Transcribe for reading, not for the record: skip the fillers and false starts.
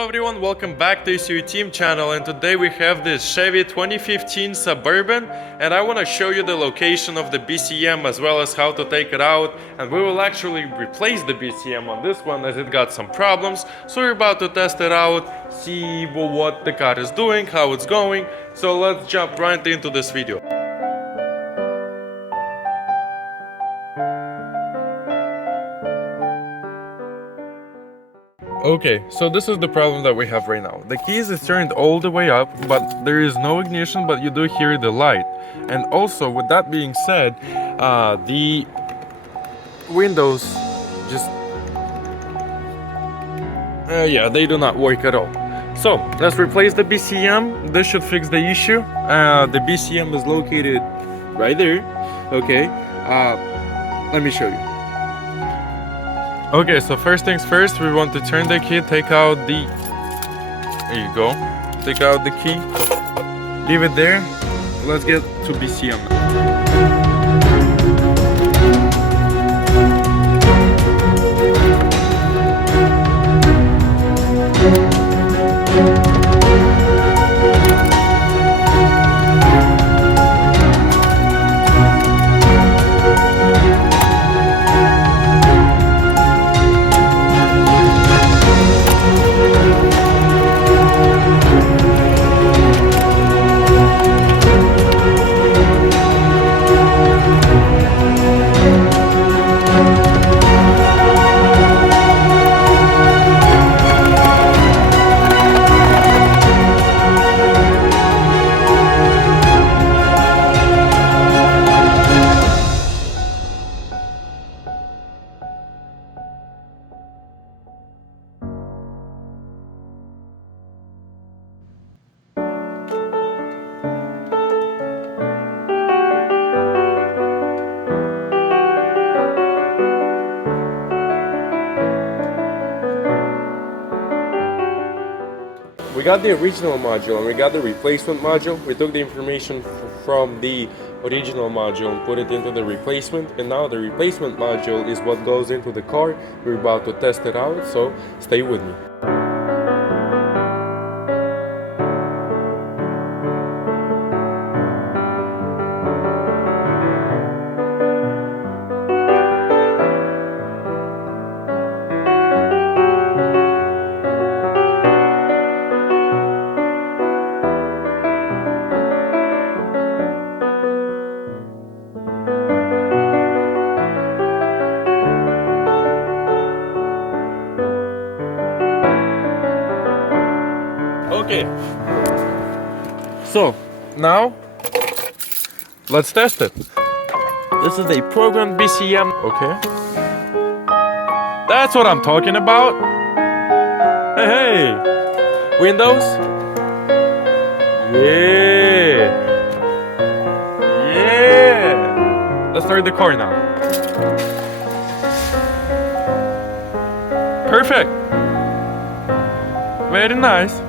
Hello everyone, welcome back to ECU Team channel, and today we have this Chevy 2015 Suburban, and I want to show you the location of the BCM as well as how to take it out, and we will actually replace the BCM on this one as it got some problems. So we're about to test it out, see what the car is doing, how it's going. So let's jump right into this video. Okay, so this is the problem that we have right now. The keys is turned all the way up, but there is no ignition, but you do hear the light. And also, with that being said, the windows just... yeah, they do not work at all. So, let's replace the BCM. This should fix the issue. The BCM is located right there. Okay, let me show you. Okay, so first things first, we want to turn the key, take out the... There you go. Take out the key. Leave it there. Let's get to BCM now. We got the original module and we got the replacement module. We took the information from the original module and put it into the replacement, and now the replacement module is what goes into the car. We're about to test it out, so stay with me. Okay, so now let's test it. This is a programmed BCM. Okay, that's what I'm talking about. Hey, Windows. Yeah. Let's start the car now. Perfect. Very nice.